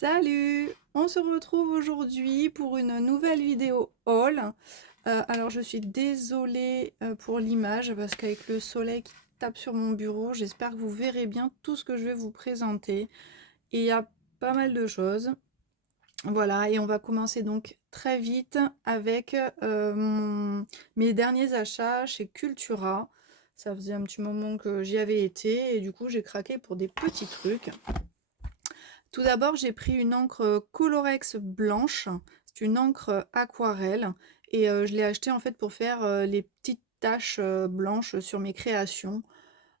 Salut! On se retrouve aujourd'hui pour une nouvelle vidéo haul. Alors je suis désolée pour l'image parce qu'avec le soleil qui tape sur mon bureau, j'espère que vous verrez bien tout ce que je vais vous présenter. Et il y a pas mal de choses. Voilà, et on va commencer donc très vite avec mes derniers achats chez Cultura. Ça faisait un petit moment que j'y avais été et du coup j'ai craqué pour des petits trucs. Tout d'abord, j'ai pris une encre Colorex blanche. C'est une encre aquarelle et je l'ai achetée en fait pour faire les petites taches blanches sur mes créations.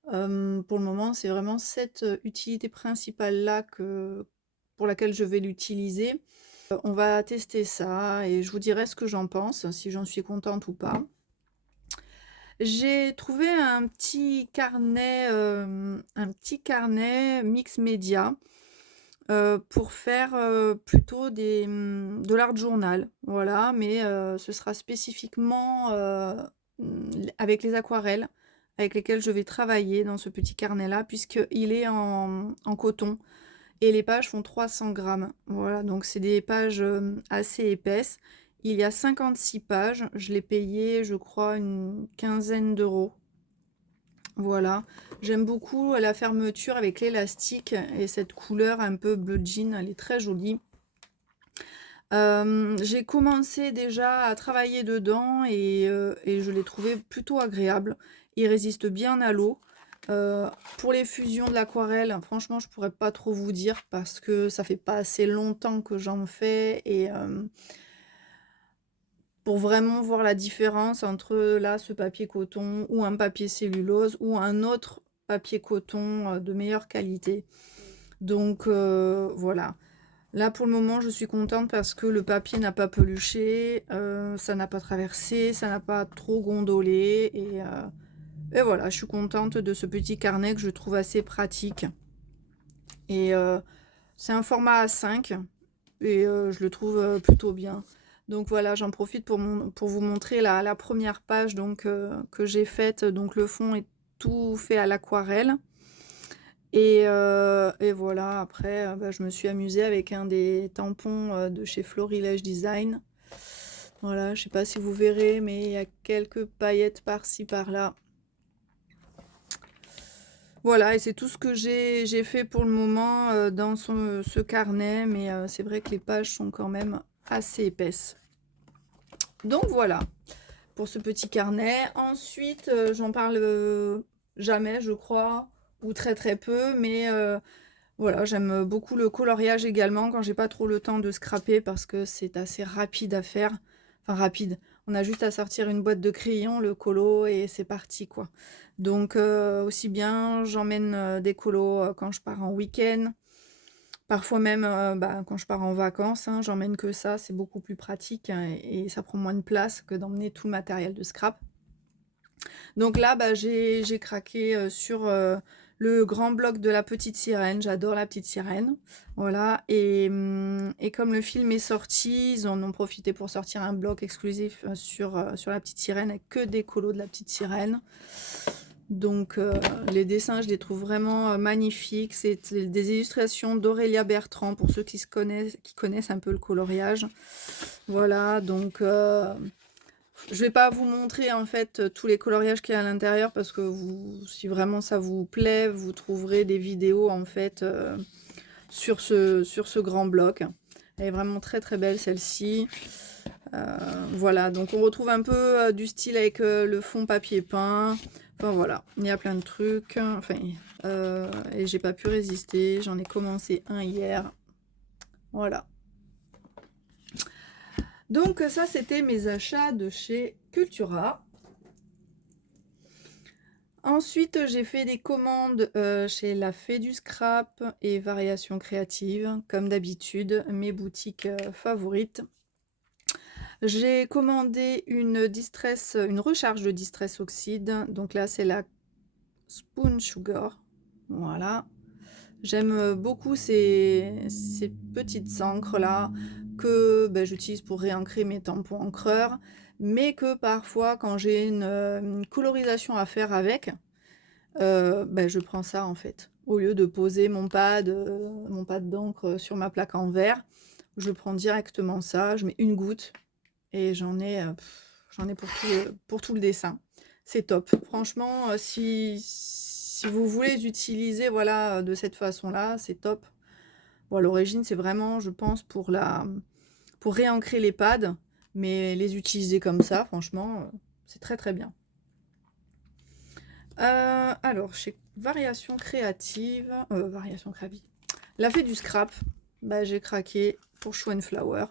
Pour le moment, c'est vraiment cette utilité principale-là pour laquelle je vais l'utiliser. On va tester ça et je vous dirai ce que j'en pense, si j'en suis contente ou pas. J'ai trouvé un petit carnet mix média pour faire plutôt de l'art journal, voilà, mais ce sera spécifiquement avec les aquarelles avec lesquelles je vais travailler dans ce petit carnet-là, puisqu'il est en coton et les pages font 300 grammes. Voilà, donc c'est des pages assez épaisses. Il y a 56 pages, je l'ai payé, je crois, une quinzaine d'euros. Voilà, j'aime beaucoup la fermeture avec l'élastique et cette couleur un peu bleu jean, elle est très jolie. J'ai commencé déjà à travailler dedans et je l'ai trouvé plutôt agréable. Il résiste bien à l'eau. Pour les fusions de l'aquarelle, franchement, je pourrais pas trop vous dire parce que ça fait pas assez longtemps que j'en fais et pour vraiment voir la différence entre là, ce papier coton ou un papier cellulose ou un autre papier coton de meilleure qualité. Donc voilà. Là, pour le moment, je suis contente parce que le papier n'a pas peluché, ça n'a pas traversé, ça n'a pas trop gondolé. Et voilà, je suis contente de ce petit carnet que je trouve assez pratique. Et c'est un format A5 et je le trouve plutôt bien. Donc voilà, j'en profite pour vous montrer la première page donc, que j'ai faite. Donc le fond est tout fait à l'aquarelle. Et voilà, après, bah, je me suis amusée avec un des tampons de chez Florilège Design. Voilà, je sais pas si vous verrez, mais il y a quelques paillettes par-ci, par-là. Voilà, et c'est tout ce que j'ai fait pour le moment dans ce carnet, mais c'est vrai que les pages sont quand même assez épaisses. Donc voilà, pour ce petit carnet. Ensuite, j'en parle jamais, je crois, ou très très peu, mais voilà, j'aime beaucoup le coloriage également quand j'ai pas trop le temps de scraper parce que c'est assez rapide à faire. Enfin rapide, on a juste à sortir une boîte de crayons, le colo et c'est parti quoi. Donc aussi bien j'emmène des colos quand je pars en week-end, parfois même bah, quand je pars en vacances, hein, j'emmène que ça, c'est beaucoup plus pratique hein, et ça prend moins de place que d'emmener tout le matériel de scrap. Donc là, bah, j'ai craqué sur le grand bloc de la petite sirène. J'adore la petite sirène. Voilà. Et comme le film est sorti, ils en ont profité pour sortir un bloc exclusif sur la petite sirène avec que des colos de la petite sirène. Donc les dessins, je les trouve vraiment magnifiques. C'est des illustrations d'Aurélia Bertrand pour ceux qui connaissent un peu le coloriage. Voilà, donc je vais pas vous montrer en fait tous les coloriages qu'il y a à l'intérieur parce que si vraiment ça vous plaît, vous trouverez des vidéos en fait sur ce grand bloc. Elle est vraiment très très belle celle-ci. Voilà, donc on retrouve un peu du style avec le fond papier peint. Enfin voilà, il y a plein de trucs. Enfin, et j'ai pas pu résister. J'en ai commencé un hier. Voilà. Donc ça, c'était mes achats de chez Cultura. Ensuite, j'ai fait des commandes chez La Fée du Scrap et Variations Créatives, comme d'habitude, mes boutiques favorites. J'ai commandé une recharge de Distress Oxide. Donc là, c'est la Spoon Sugar. Voilà. J'aime beaucoup ces petites encres-là que ben, j'utilise pour réancrer mes tampons encreurs, mais que parfois, quand j'ai une colorisation à faire avec, ben, je prends ça en fait. Au lieu de poser mon pad d'encre sur ma plaque en verre, je prends directement ça, je mets une goutte et j'en ai pour tout le dessin. C'est top. Franchement, si vous voulez les utiliser, voilà, de cette façon-là, c'est top. Bon, à l'origine, c'est vraiment, je pense, pour réancrer les pads, mais les utiliser comme ça, franchement, c'est très très bien. Alors, chez Variation Créative, la fée du scrap, bah, j'ai craqué pour Show and Flower,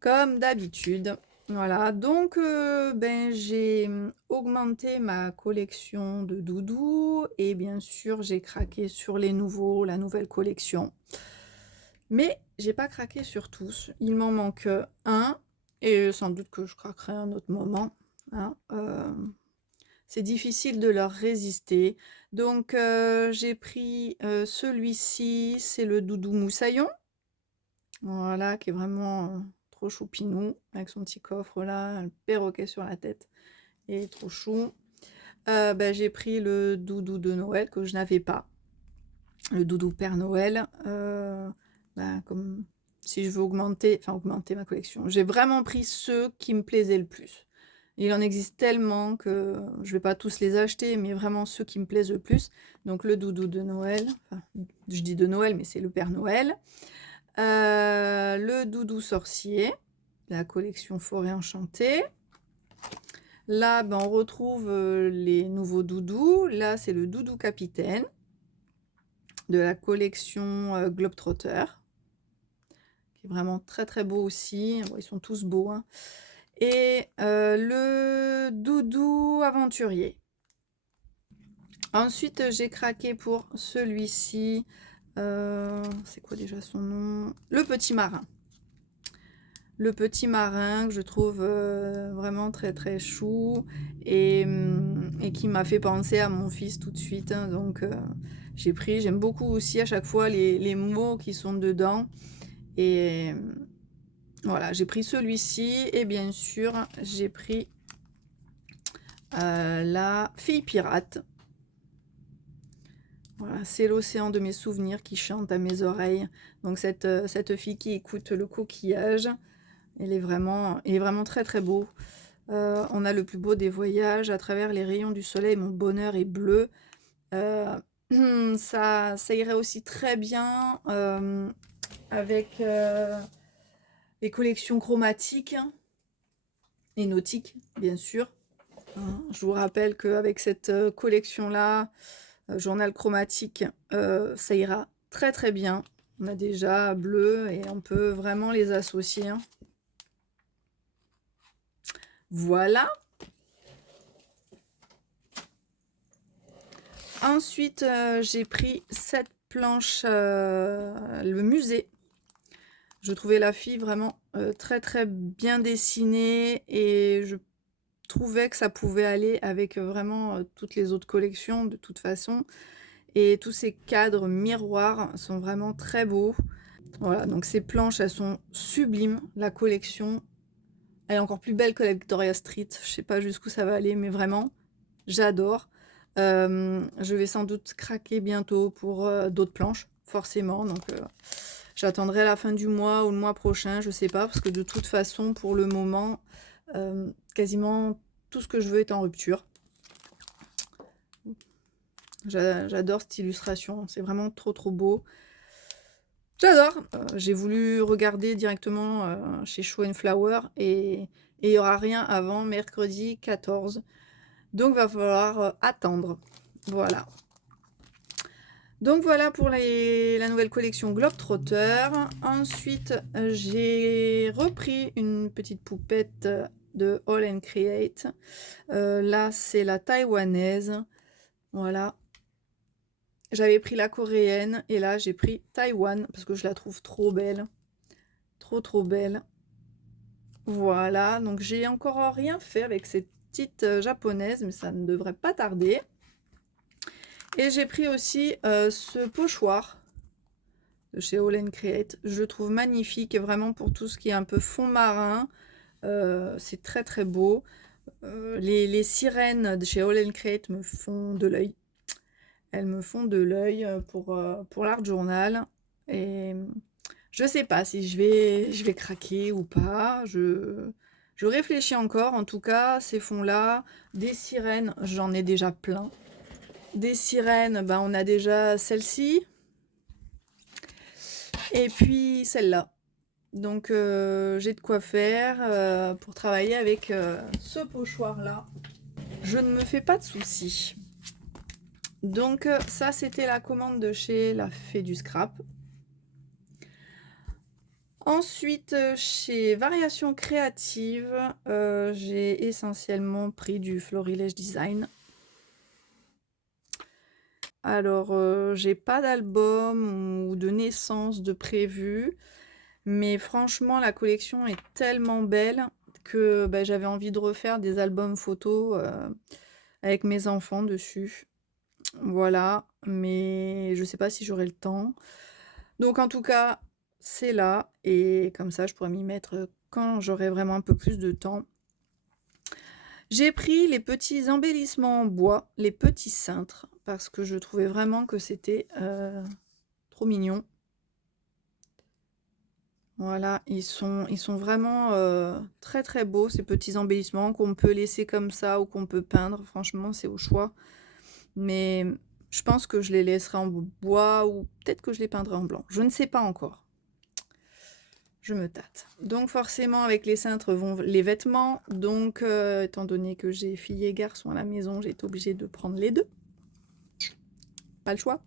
comme d'habitude. Voilà, donc ben, j'ai augmenté ma collection de doudous et bien sûr j'ai craqué sur les nouveaux, la nouvelle collection. Mais j'ai pas craqué sur tous. Il m'en manque un et sans doute que je craquerai un autre moment. Hein. C'est difficile de leur résister. Donc j'ai pris celui-ci, c'est le doudou moussaillon. Voilà, qui est vraiment trop choupinou, avec son petit coffre là, un perroquet sur la tête. Et trop chou. Ben, j'ai pris le doudou de Noël que je n'avais pas. Le doudou Père Noël. Ben, comme si je veux augmenter ma collection. J'ai vraiment pris ceux qui me plaisaient le plus. Il en existe tellement que je vais pas tous les acheter, mais vraiment ceux qui me plaisent le plus. Donc le doudou de Noël, enfin, je dis de Noël, mais c'est le Père Noël. Le doudou sorcier, la collection Forêt Enchantée. Là, ben, on retrouve les nouveaux doudous. Là, c'est le doudou capitaine de la collection Globetrotter, qui est vraiment très très beau aussi. Bon, ils sont tous beaux. Hein. Et le doudou aventurier. Ensuite, j'ai craqué pour celui-ci. C'est quoi déjà son nom? Le petit marin. Le petit marin que je trouve vraiment très très chou et qui m'a fait penser à mon fils tout de suite. Hein, donc j'ai pris, j'aime beaucoup aussi à chaque fois les mots qui sont dedans. Et voilà, j'ai pris celui-ci et bien sûr j'ai pris la fille pirate. Voilà, c'est l'océan de mes souvenirs qui chante à mes oreilles. Donc cette fille qui écoute le coquillage, il est vraiment très très beau. On a le plus beau des voyages, à travers les rayons du soleil, mon bonheur est bleu. Ça irait aussi très bien avec les collections chromatiques et nautiques, bien sûr. Je vous rappelle qu'avec cette collection-là, journal chromatique, ça ira très très bien. On a déjà bleu et on peut vraiment les associer. Hein. Voilà. Ensuite, j'ai pris cette planche, le musée. Je trouvais la fille vraiment très très bien dessinée et je trouvais que ça pouvait aller avec vraiment toutes les autres collections de toute façon. Et tous ces cadres miroirs sont vraiment très beaux. Voilà, donc ces planches, elles sont sublimes. La collection, elle est encore plus belle que la Victoria Street. Je sais pas jusqu'où ça va aller, mais vraiment, j'adore. Je vais sans doute craquer bientôt pour d'autres planches, forcément. Donc, j'attendrai la fin du mois ou le mois prochain, je sais pas, parce que de toute façon, pour le moment, quasiment tout ce que je veux est en rupture. J'adore cette illustration, c'est vraiment trop trop beau. J'adore. J'ai voulu regarder directement chez Show and Flower et il n'y aura rien avant mercredi 14. Donc va falloir attendre. Voilà. Donc voilà pour la nouvelle collection Globetrotter. Ensuite, j'ai repris une petite poupette de All and Create. Là, c'est la taïwanaise. Voilà. J'avais pris la coréenne et là, j'ai pris Taïwan parce que je la trouve trop belle. Trop, trop belle. Voilà. Donc, j'ai encore rien fait avec cette petite japonaise, mais ça ne devrait pas tarder. Et j'ai pris aussi ce pochoir de chez All and Create. Je le trouve magnifique et vraiment pour tout ce qui est un peu fond marin. C'est très très beau. Les sirènes de chez All and Create me font de l'œil. elles me font de l'œil pour l'art journal. Et je sais pas si je vais craquer ou pas. Je réfléchis encore. En tout cas, ces fonds-là, des sirènes, j'en ai déjà plein. Des sirènes, ben, on a déjà celle-ci. Et puis celle-là. Donc j'ai de quoi faire pour travailler avec ce pochoir-là. Je ne me fais pas de soucis. Donc ça, c'était la commande de chez La Fée du Scrap. Ensuite, chez Variations Créatives, j'ai essentiellement pris du Florilège Design. Alors, j'ai pas d'album ou de naissance de prévu, mais franchement, la collection est tellement belle que bah, j'avais envie de refaire des albums photos avec mes enfants dessus. Voilà, mais je sais pas si j'aurai le temps. Donc en tout cas, c'est là, et comme ça, je pourrais m'y mettre quand j'aurai vraiment un peu plus de temps. J'ai pris les petits embellissements en bois, les petits cintres, parce que je trouvais vraiment que c'était trop mignon. Voilà, ils sont vraiment très très beaux, ces petits embellissements qu'on peut laisser comme ça ou qu'on peut peindre. Franchement, c'est au choix. Mais je pense que je les laisserai en bois ou peut-être que je les peindrai en blanc. Je ne sais pas encore. Je me tâte. Donc forcément, avec les cintres vont les vêtements. Donc, étant donné que j'ai fille et garçon à la maison, j'ai été obligée de prendre les deux. Pas le choix.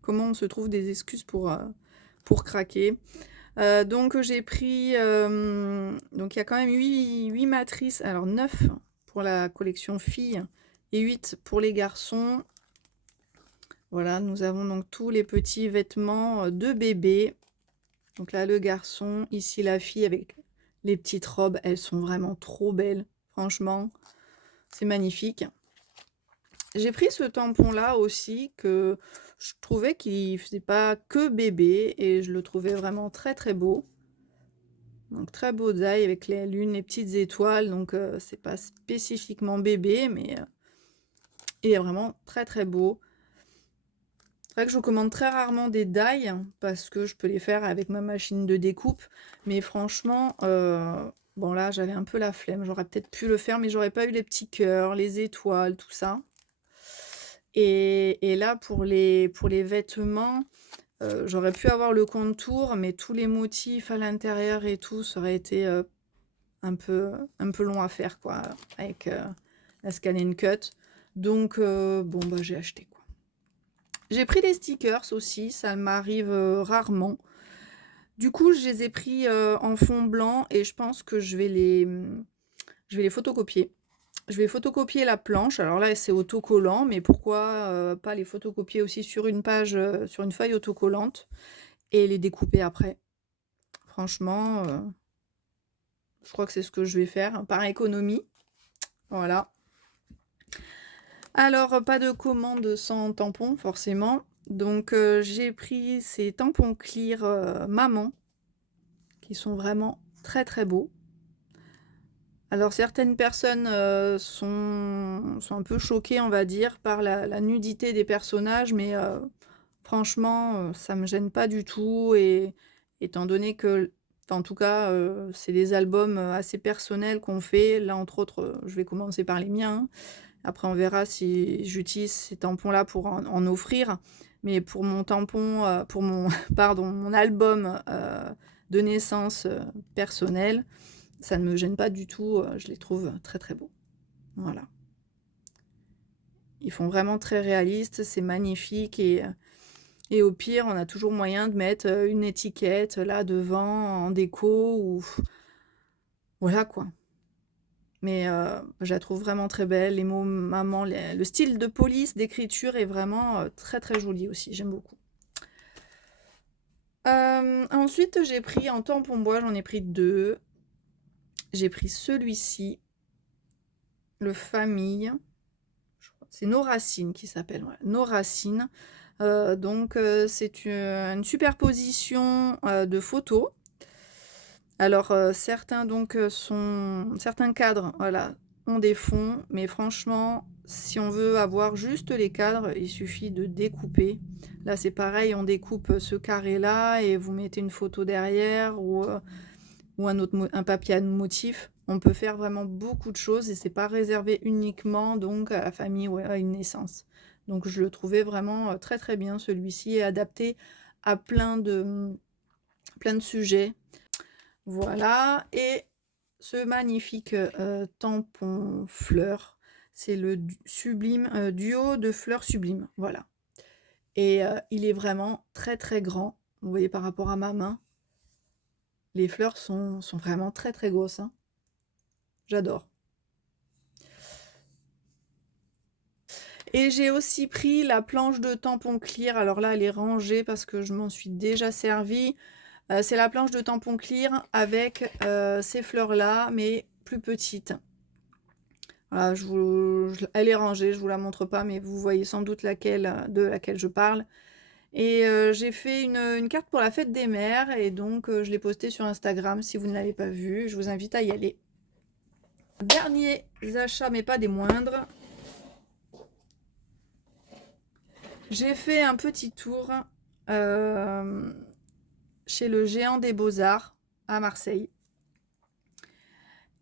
Comment on se trouve des excuses pour craquer. Donc j'ai pris... donc il y a quand même 8 matrices. Alors 9 pour la collection filles et 8 pour les garçons. Voilà, nous avons donc tous les petits vêtements de bébé. Donc là, le garçon, ici la fille avec les petites robes, elles sont vraiment trop belles. Franchement, c'est magnifique. J'ai pris ce tampon-là aussi, que je trouvais qu'il faisait pas que bébé, et je le trouvais vraiment très très beau. Donc très beau design avec les lunes, les petites étoiles, donc c'est pas spécifiquement bébé, mais il est vraiment très très beau. C'est vrai que je commande très rarement des die parce que je peux les faire avec ma machine de découpe. Mais franchement, bon là j'avais un peu la flemme. J'aurais peut-être pu le faire, mais j'aurais pas eu les petits cœurs, les étoiles, tout ça. Et là pour les vêtements, j'aurais pu avoir le contour, mais tous les motifs à l'intérieur et tout, ça aurait été un peu long à faire, quoi, avec la Scan & Cut. Donc bon bah j'ai acheté, quoi. J'ai pris des stickers aussi, ça m'arrive rarement. Du coup, je les ai pris en fond blanc et je pense que je vais les photocopier. Je vais photocopier la planche. Alors là, c'est autocollant, mais pourquoi pas les photocopier aussi sur une page, sur une feuille autocollante et les découper après. Franchement, je crois que c'est ce que je vais faire par économie. Voilà. Alors, pas de commande sans tampon, forcément. Donc, j'ai pris ces tampons clear maman, qui sont vraiment très très beaux. Alors, certaines personnes sont un peu choquées, on va dire, par la nudité des personnages, mais franchement, ça me gêne pas du tout. Et étant donné que, en tout cas, c'est des albums assez personnels qu'on fait. Là, entre autres, je vais commencer par les miens, hein. Après, on verra si j'utilise ces tampons-là pour en offrir. Mais pour mon tampon, pour mon, pardon, mon album de naissance personnel, ça ne me gêne pas du tout. Je les trouve très très beaux. Voilà. Ils font vraiment très réalistes, c'est magnifique. Et au pire, on a toujours moyen de mettre une étiquette là devant en déco. Ou voilà, quoi. Mais je la trouve vraiment très belle. Les mots maman, le style de police, d'écriture est vraiment très très joli aussi. J'aime beaucoup. Ensuite, j'ai pris en tampon bois, j'en ai pris 2. J'ai pris celui-ci, le Famille. C'est Nos Racines qui s'appelle. Ouais. Nos Racines. Donc, c'est une superposition de photos. Alors, certains cadres, voilà, ont des fonds, mais franchement, si on veut avoir juste les cadres, il suffit de découper. Là, c'est pareil, on découpe ce carré-là et vous mettez une photo derrière ou un papier à motif. On peut faire vraiment beaucoup de choses et c'est pas réservé uniquement donc à la famille ou à une naissance. Donc je le trouvais vraiment très très bien. Celui-ci est adapté à plein de sujets. Voilà, et ce magnifique tampon fleur, c'est le sublime duo de fleurs sublimes, voilà. Et il est vraiment très très grand. Vous voyez par rapport à ma main, les fleurs sont vraiment très très grosses, hein. J'adore. Et j'ai aussi pris la planche de tampon clear. Alors là, elle est rangée parce que je m'en suis déjà servi. C'est la planche de tampon clear avec ces fleurs-là, mais plus petites. Voilà, elle est rangée, je vous la montre pas, mais vous voyez sans doute de laquelle je parle. Et j'ai fait une carte pour la fête des mères, et donc je l'ai postée sur Instagram. Si vous ne l'avez pas vue, je vous invite à y aller. Dernier achat, mais pas des moindres. J'ai fait un petit tour chez le Géant des Beaux-Arts à Marseille.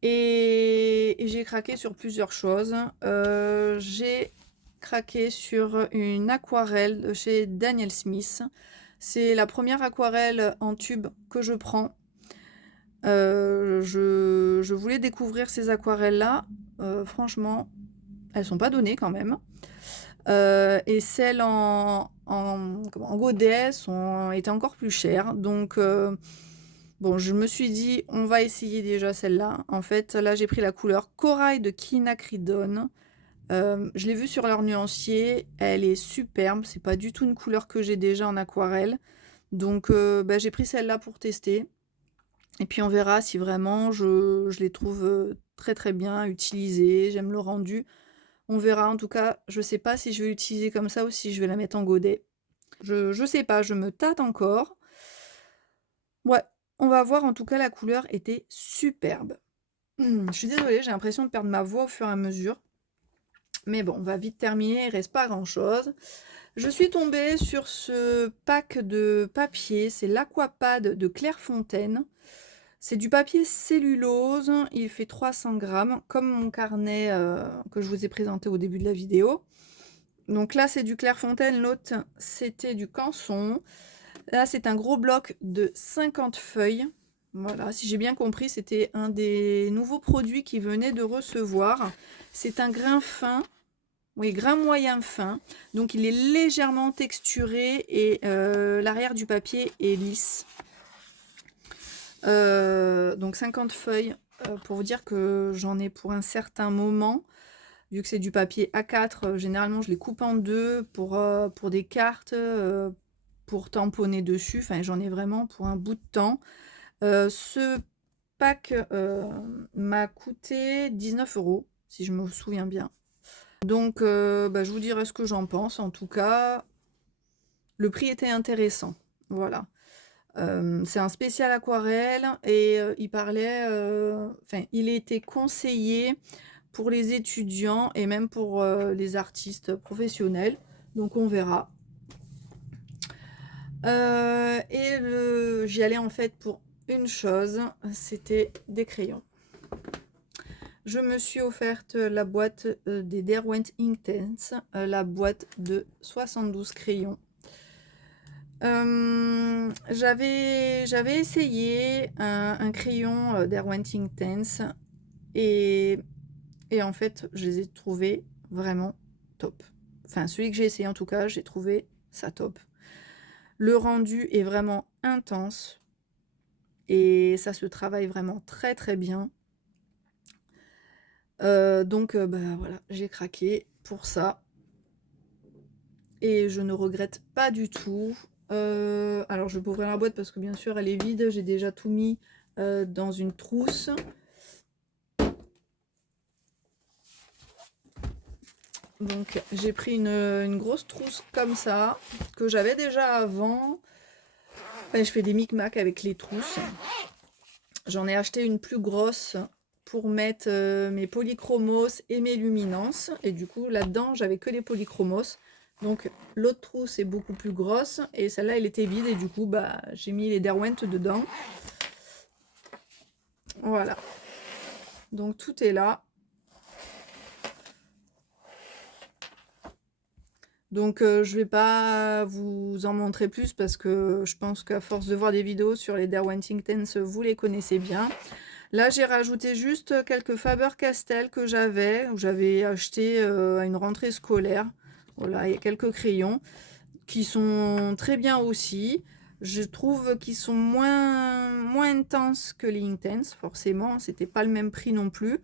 Et j'ai craqué sur plusieurs choses. J'ai craqué sur une aquarelle de chez Daniel Smith. C'est la première aquarelle en tube que je prends. Je voulais découvrir ces aquarelles-là. Franchement, elles sont pas données quand même. Et celles en godet étaient encore plus chères. Donc, bon, je me suis dit, on va essayer déjà celle-là. En fait, là, j'ai pris la couleur Corail de Quinacridone. Je l'ai vue sur leur nuancier. Elle est superbe. C'est pas du tout une couleur que j'ai déjà en aquarelle. Donc, bah, j'ai pris celle-là pour tester. Et puis, on verra si vraiment je les trouve très très bien utilisées. J'aime le rendu. On verra. En tout cas, je sais pas si je vais l'utiliser comme ça ou si je vais la mettre en godet. Je sais pas. Je me tâte encore. Ouais, on va voir. En tout cas, la couleur était superbe. Je suis désolée, j'ai l'impression de perdre ma voix au fur et à mesure. Mais bon, on va vite terminer, il reste pas grand-chose. Je suis tombée sur ce pack de papier, c'est l'Aquapad de Clairefontaine. C'est du papier cellulose, il fait 300 grammes, comme mon carnet que je vous ai présenté au début de la vidéo. Donc là, c'est du Clairefontaine, l'autre, c'était du Canson. Là, c'est un gros bloc de 50 feuilles. Voilà, si j'ai bien compris, c'était un des nouveaux produits qu'ils venaient de recevoir. C'est un grain fin, oui, grain moyen fin. Donc, il est légèrement texturé et l'arrière du papier est lisse. Donc, 50 feuilles, pour vous dire que j'en ai pour un certain moment. Vu que c'est du papier A4, généralement, je les coupe en deux pour des cartes, pour tamponner dessus. Enfin, j'en ai vraiment pour un bout de temps. Ce pack m'a coûté 19 €, si je me souviens bien. Donc, bah, je vous dirai ce que j'en pense. En tout cas, le prix était intéressant. Voilà. C'est un spécial aquarelle et il parlait, enfin, il était conseillé pour les étudiants et même pour les artistes professionnels. Donc, on verra. Et j'y allais en fait pour une chose, c'était des crayons. Je me suis offerte la boîte des Derwent Inktense, la boîte de 72 crayons. J'avais essayé un crayon Derwent Inktense et en fait, je les ai trouvés vraiment top. Enfin, celui que j'ai essayé en tout cas, j'ai trouvé ça top. Le rendu est vraiment intense et ça se travaille vraiment très très bien. Donc bah, voilà, j'ai craqué pour ça et je ne regrette pas du tout. Alors je vais ouvrir la boîte parce que bien sûr elle est vide, j'ai déjà tout mis dans une trousse. Donc j'ai pris une grosse trousse comme ça, que j'avais déjà avant. Enfin, je fais des micmacs avec les trousses. J'en ai acheté une plus grosse pour mettre mes polychromos et mes luminances. Et du coup, là-dedans, j'avais que les polychromos. Donc, l'autre trousse est beaucoup plus grosse. Et celle-là, elle était vide. Et du coup, bah, j'ai mis les Derwent dedans. Voilà. Donc, tout est là. Donc, je vais pas vous en montrer plus parce que je pense qu'à force de voir des vidéos sur les Derwent Inktense, vous les connaissez bien. Là, j'ai rajouté juste quelques Faber-Castell que j'avais, où j'avais acheté à une rentrée scolaire. Voilà, il y a quelques crayons qui sont très bien aussi. Je trouve qu'ils sont moins intenses que les Inktense, forcément. C'était pas le même prix non plus.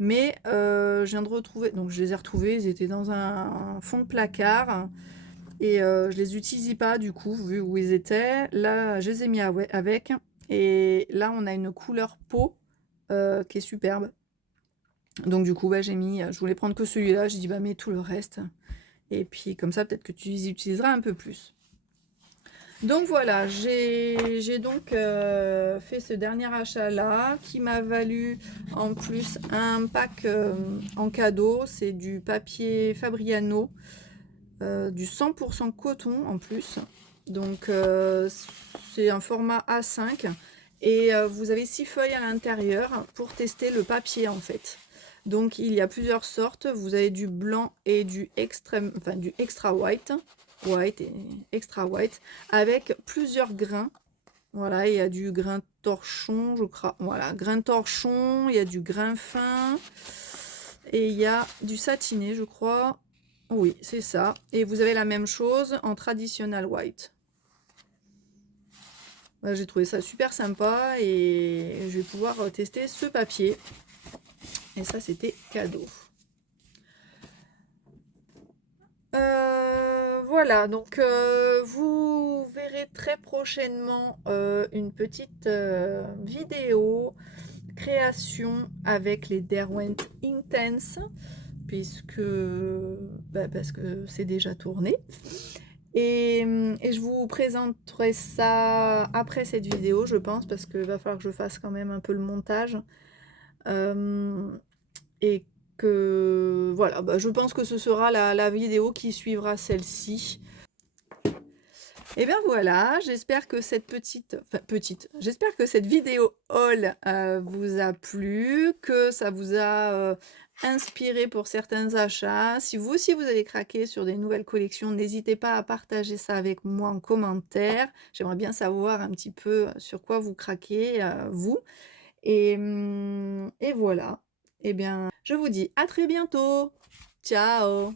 Mais je viens de retrouver, donc je les ai retrouvés, ils étaient dans un fond de placard. Et je les utilise pas du coup, vu où ils étaient. Là, je les ai mis avec. Et là, on a une couleur peau qui est superbe. Donc du coup, bah, j'ai mis, je voulais prendre que celui-là. J'ai dit, bah mets tout le reste. Et puis comme ça, peut-être que tu les utiliseras un peu plus. Donc voilà, j'ai donc fait ce dernier achat là qui m'a valu en plus un pack en cadeau. C'est du papier Fabriano, du 100% coton en plus. Donc c'est un format A5 et vous avez 6 feuilles à l'intérieur pour tester le papier en fait. Donc il y a plusieurs sortes. Vous avez du blanc et du extrême, enfin du extra white et extra white avec plusieurs grains. Voilà, il y a du grain torchon, je crois. Voilà, grain torchon, il y a du grain fin et il y a du satiné, je crois. Oui, c'est ça. Et vous avez la même chose en traditional white. Voilà, j'ai trouvé ça super sympa et je vais pouvoir tester ce papier. Et ça, c'était cadeau. Voilà, donc vous verrez très prochainement une petite vidéo création avec les Derwent Inktense puisque parce que c'est déjà tourné et je vous présenterai ça après cette vidéo je pense parce qu'il va falloir que je fasse quand même un peu le montage et que voilà, bah, je pense que ce sera la vidéo qui suivra celle-ci. Et bien voilà, j'espère que cette j'espère que cette vidéo haul vous a plu, que ça vous a inspiré pour certains achats. Si vous aussi vous avez craqué sur des nouvelles collections, n'hésitez pas à partager ça avec moi en commentaire. J'aimerais bien savoir un petit peu sur quoi vous craquez, vous. Et voilà. Eh bien, je vous dis à très bientôt. Ciao!